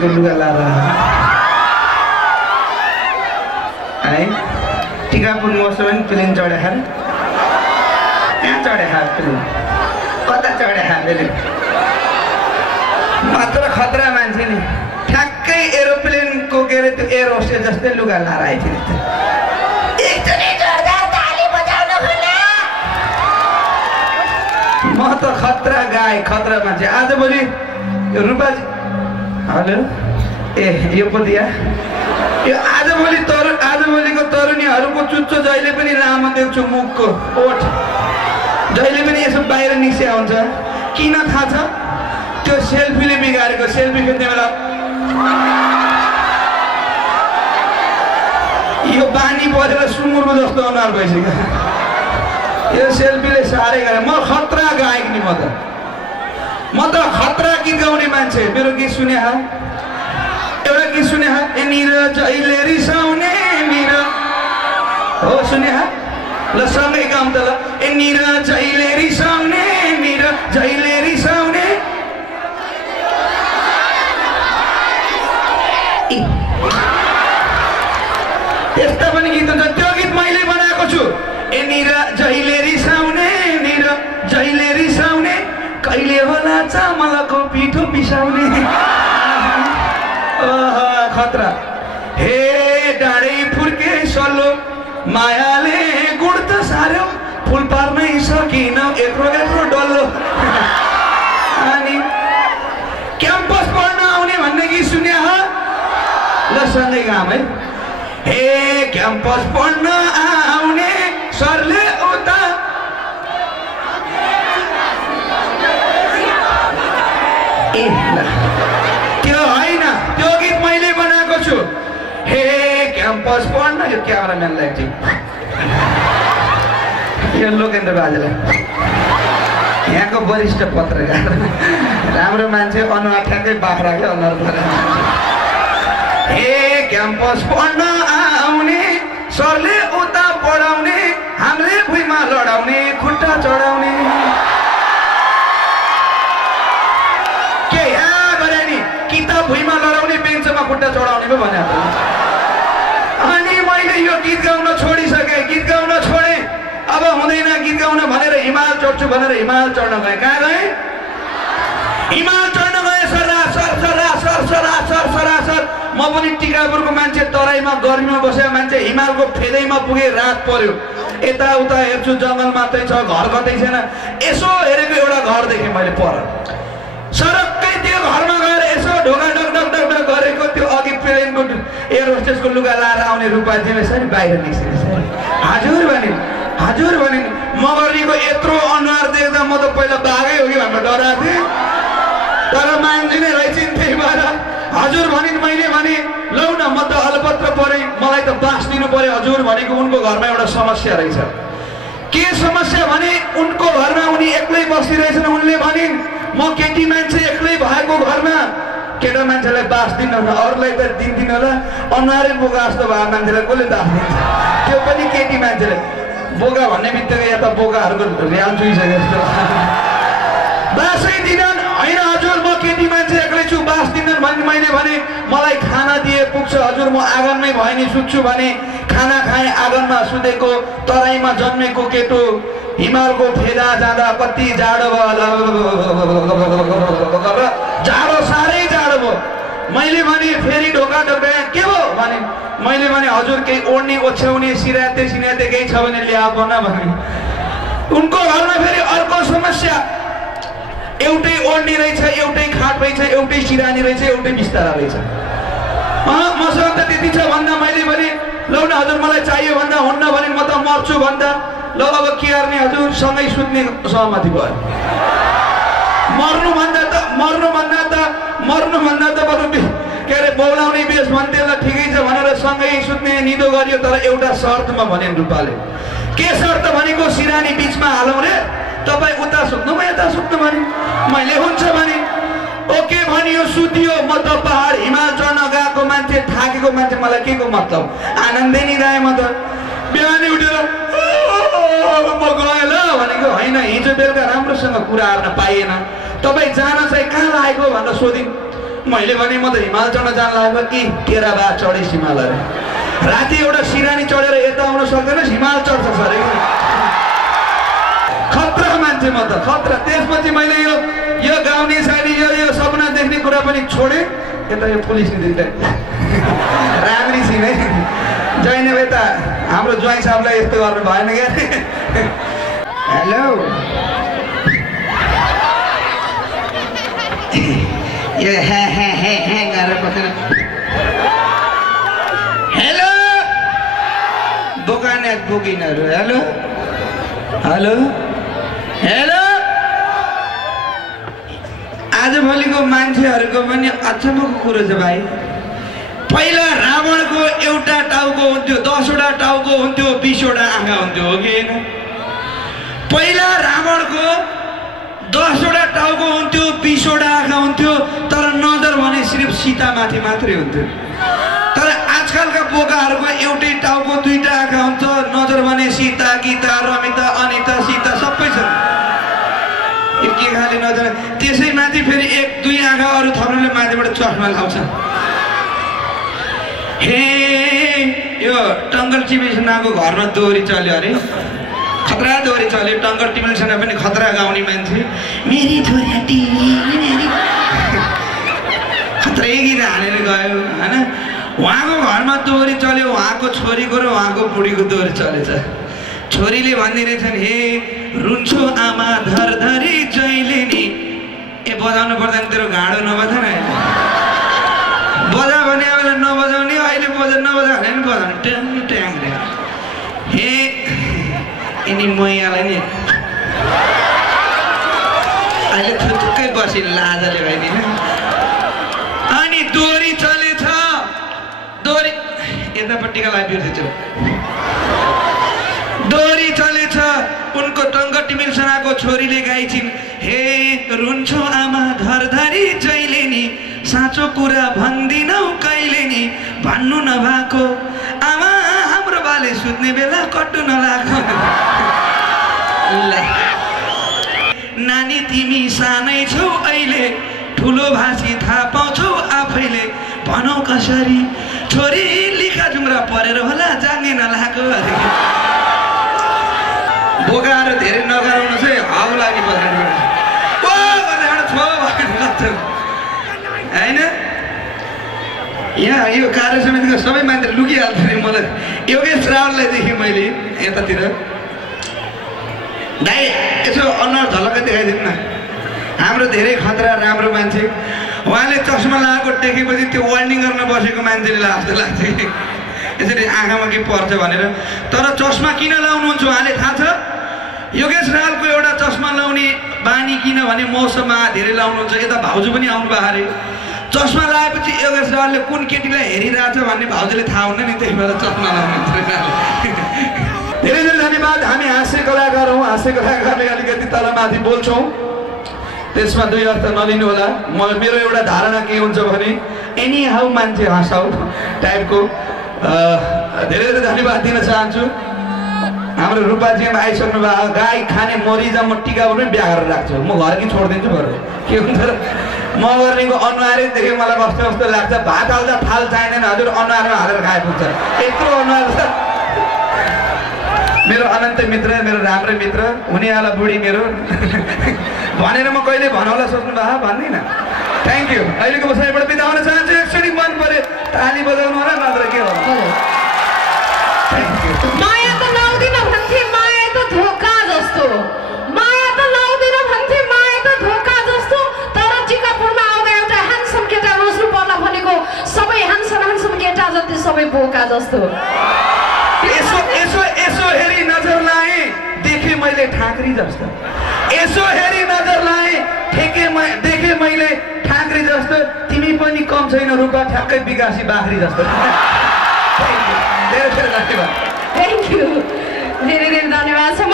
रोस्टेजको लुगा लाएर है टिकापुर मौसम पनि प्लेन चढे खाएर कहाँ चढे खाएर प्लेन कता चढे खाएर मात्र खतरा मान्छे नि ठ्याक्कै एरोप्लेनको के अरे त्यो एयर होस्टेज जस्तै लुगा लाएर आएको थियो नि म त खतरा गाए खतरा मान्छे आजभोलि रूपाजी हेलो ए यो पदिया यो आजभोलिको तरुणीहरूको चुच्चो जहिले पनि लामो देख्छु मुखको ओठ जहिले पनि यसो बाहिर निस्किया हुन्छ किन थाहा छ त्यो सेल्फीले बिगारेको सेल्फी खिच्ने बेला यो बानी परेर सुँगुरको जस्तो अनुहार भइसक्यो यो सेल्फीले साह्रै गरे म खतरा गायक नि म त खतरा गीत गाउने मान्छे मेरो गीत सुने एउटा गीत सुने निर जहिले रिसाउने निर हो सुने ल सँगै गाउँ त ल निर जहिले रिसाउने निर जहिले रिसाउने त्यस्ता पनि गीत हुन्छ त्यो गीत मैले बनाएको छु निर जहिले रिसाउने निर जहिले रिसाउने कहिले होला चामलको पिठो पिसाउने खतरा हे डाँडै फुर्के सल्लो मायाले गुड त सार्यो फुल पार्नै सकिन यत्रो डल्लो अनि क्याम्पस पढ्न आउने भन्ने गीत सुने ल सँगै गाम है हे क्याम्पस पढ्न आउने सरले उता ए ल त्यो होइन त्यो गीत मैले बनाएको छु हे क्याम्पस पढ्न यो क्यामेराम्यानलाई एकछिन यो लोकेन्द्र बाजेलाई यहाँको वरिष्ठ पत्रकार राम्रो मान्छे अनुहार ठ्याक्कै बाख्राकै अनुहार भएर हे क्याम्पस पढ्न आउने सरले उता पढाउने हामीले भुइँमा लडाउने खुट्टा चढाउने के यहाँ गरे नि किताब भुइँमा लडाउने बेन्चमा खुट्टा चढाउने पो भने अनि मैले यो गीत गाउन छोडिसकेँ गीत गाउन छोडेँ अब हुँदैन गीत गाउन भनेर हिमाल चढ्छु भनेर हिमाल चढ्न गएँ कहाँ गएँ हिमाल चढ्न गएँ सर म पनि टिकापुरको मान्छे तराईमा गर्मीमा बसेको मान्छे हिमालको फेदैमा पुगे रात पर्यो यताउता हेर्छु जङ्गल मात्रै छ घर कतै छैन यसो हेरेको एउटा घर देखेँ मैले पर सरक्कै त्यो घरमा गएर यसो ढोका डक डक डक डक गरेको त्यो अघि प्लेनको एयर होस्टेजको लुगा लाएर आउने रूपाजी यसरी बाहिर निस्किने हजुर भने मगरीको यत्रो अनुहार देख्दा म त पहिला बाघै हो कि भनेर डराएको थिएँ तर मान्छे नै रहेछ त्यही भएर हजुर भनिन् मैले भने लौ न म त अलपत्र परेँ मलाई त बास दिनु पर्यो हजुर भनेको उनको घरमा एउटा समस्या रहेछ के समस्या भने उनको घरमा उनी एक्लै बसिरहेछन् उनले भनिन् म केटी मान्छे एक्लै भएको घरमा केटा मान्छेलाई बास दिन्न अरूलाई त दिन्दिन होला अनुहारै बोका जस्तो भएको मान्छेलाई कसले बास दिन्छ त्यो पनि केटी मान्छेले बोका भन्ने बित्तिकै यता बोकाहरूको र्याल चुइसक्यो जस्तो बासै दिनन् होइन हजुर म केटी मान्छे एक्लै छु बास दिनन् भने मैले भने मलाई खाना दिए पुग्छ हजुर म आँगनमै भए नि सुत्छु भने खाना खाएँ आँगनमा सुतेको तराईमा जन्मेको केटो हिमालको फेदा जाँदा कति जाडो भयो जाडो साह्रै जाडो भयो मैले भने फेरि ढोका ढोकाएँ के हो भने मैले भने हजुर केही ओढ्ने ओछ्याउने सिराते सिनाते केही छ भने ल्याए भन भने उनको घरमा फेरि अर्को समस्या एउटै ओढ्ने रहेछ एउटै खाट रहेछ एउटै सिरानी रहेछ एउटै बिस्तारा रहेछ मसँग त त्यति छ भन्दा मैले भने लौ न हजुर मलाई चाहियो भन्दा हुन्न भने म त मर्छु भन्दा ल अब के गर्ने हजुर सँगै सुत्ने सहमति भयो मर्नु भन्दा त बरु के अरे बोलाउने बेस भन्थे ल ठिकै छ भनेर सँगै सुत्ने निदो गरियो तर एउटा शर्तमा भने रूपाले के शर्त भनेको सिरानी बिचमा हालौँ रे तपाईँ उता सुत्नु म यता सुत्नु भने मैले हुन्छ भने ओके भनियो सुतियो म त पहाड हिमाल चढ्न गएको मान्छे थाकेको मान्छे मलाई के को मतलब आनन्दै नि राए म त बिहानै उठेर म गएँ ल भनेको होइन हिजो बेलुका राम्रोसँग कुरा गर्न पाइएन तपाईँ जान चाहिँ कहाँ लागेको भनेर सोधिन् मैले भने म त हिमाल चढ्न जान लागेको कि तेरा बा चढिस हिमाल अरे राति एउटा सिरानी चढेर यता आउन सक्दैनस् हिमाल चढ्छ सर खतरा मान्छे म त खतरा त्यसपछि मैले यो गाउने साडी यो सपना देख्ने कुरा पनि छोडेँ यता यो पुलिस निधिले राम्री छिन् है जैन यता हाम्रो ज्वाइँ साहबलाई यस्तो गर्नु भएन क्या हेलो यो हे गरेर बसेर हेलो दोकाने बुकिनहरू हेलो हेलो हेलो आजभोलिको मान्छेहरूको पनि अचम्मको कुरो छ भाइ पहिला रावणको एउटा टाउको हुन्थ्यो 10वटा टाउको हुन्थ्यो 20वटा आँखा हुन्थ्यो हो कि होइन पहिला रावणको 10वटा टाउको हुन्थ्यो 20वटा आँखा हुन्थ्यो तर नजर भने सिर्फ सीतामाथि मात्रै हुन्थ्यो तर आजकलका बोकाहरूको एउटै टाउको 2टा आँखा हुन्छ नजर भने सीता गीता रमिता अनिता सीता सबै छन् यो के खाले नजर त्यसै माथि फेरि 1-2 आँखा अरू थप्नेले माथिबाट चस्मा लाउँछ हे यो टङ्गल टिमेसनाको घरमा दोहोरी चल्यो अरे खतरा दोहोरी चल्यो टङ्गल टिमेसना पनि खतरा गाउने मान्छे मेरी छोरी खतरै गीत हानेर गयो होइन उहाँको घरमा दोहोरी चल्यो उहाँको छोरीको र उहाँको बुढीको दोहोरी चलेछ छोरीले भनिदिरहेछन् हे रुन्छु आमा धरधरी जहिले नि ए बजाउनु पर्दैन तेरो घाँडो नबजान बजा भने अब नबजाउने अहिले नबजा भने नि बजाउने ट्याङ ट्याङ हे यिनी मैयालाई नि अहिले थुक्कै बसी लाजले भइदिन अनि दोहोरी चलेछ दोहोरी यतापट्टिका लागि बिर्सेछु दोहोरी चलेछ उनको टङ्ग टिमिलसनाको छोरीले गाइछिन् हे रुन्छु आमा धरधरी जहिले नि साँचो कुरा भन्दिनौ कहिले नि भन्नु नभएको आमा हाम्रो बाले सुत्ने बेला कट्टु नलागो नानी तिमी सानै छौ अहिले ठुलो भाषी थाहा पाउँछौ आफैले भनौ कसरी छोरी लिखा जुम्रा परेर होला जाङ्गे नलागो अरे बोकाहरू धेरै नगराउनुहोस् है हाउ लागि बस्नु होइन यहाँ यो कार्य समितिको सबै मान्छे लुकिहाल्छ नि मलाई योगेश रावललाई देखेँ मैले यतातिर दाइ यसो अनुहार झलक्कै देखाइदिनु न हाम्रो धेरै खतरा राम्रो मान्छे उहाँले चस्मा लगाएको टेकेपछि त्यो वार्निङ गर्न बसेको मान्छेले जस्तो लाग्छ यसरी आँखामा के पर्छ भनेर तर चस्मा किन लाउनुहुन्छ उहाँले थाहा छ योगेश रावलको एउटा चस्मा लाउने बानी किनभने मौसममा धेरै लाउनुहुन्छ यता भाउजू पनि आउनु भयो अरे चस्मा लगाएपछि योगेश रावलले कुन केटीलाई हेरिरहेछ भन्ने भाउजूले थाहा हुन्न नि त्यही भएर चस्मा लाउनुहुन्छ धेरै धेरै धन्यवाद हामी हास्य कलाकार हौँ हास्य कलाकारले अलिकति तलमाथि बोल्छौँ त्यसमा 2 अर्थ नलिनु होला मेरो एउटा धारणा के हुन्छ भने एनी हाउ मान्छे हँसाउ टाइपको धेरै धेरै धन्यवाद दिन चाहन्छु हाम्रो रूपाजीमा आइसक्नु भएको गाई खाने मरिजा म टिका पनि बिहा गरेर राख्छु म घर कि छोडिदिन्छु बरु के हुन्छ म गर्नेको अनुहारै देखेँ मलाई कस्तो कस्तो लाग्छ भात हाल्दा थाल चाहिँदैन हजुर अनुहारमा हालेर खाए पुग्छ यत्रो अनुहार छ मेरो अनन्त मित्र मेरो राम्रो मित्र हुनेवाला बुढी मेरो भनेर म कहिले भनौला सोच्नु भएको भन्दिनँ थ्याङ्क यू अहिलेको बसाइबाट बिदा हुन चाहन्छु एकचोटि मन पऱ्यो ताली बजाउनु होला नत्र के हो माया त लाउँदिन भन्थे माया त धोका जस्तो माया त लाउँदिन भन्थे माया त धोका जस्तो तर टिकापुरमा आउँदा एउटा ह्यान्डसम केटा रोज्नु पर्ला भनेको सबै ह्यान्डसम केटा जति सबै बोका जस्तो यसो हेरी नजर लाए देखे मैले ठाकरी जस्तो यसो हेरी नजर लाए देखे मैले ठाकरी जस्तो तिमी पनि कम छैन रूपा ठ्याक्कै विकासी बाख्री जस्तो थ्याङ्क यू धेरै धेरै धन्यवाद छ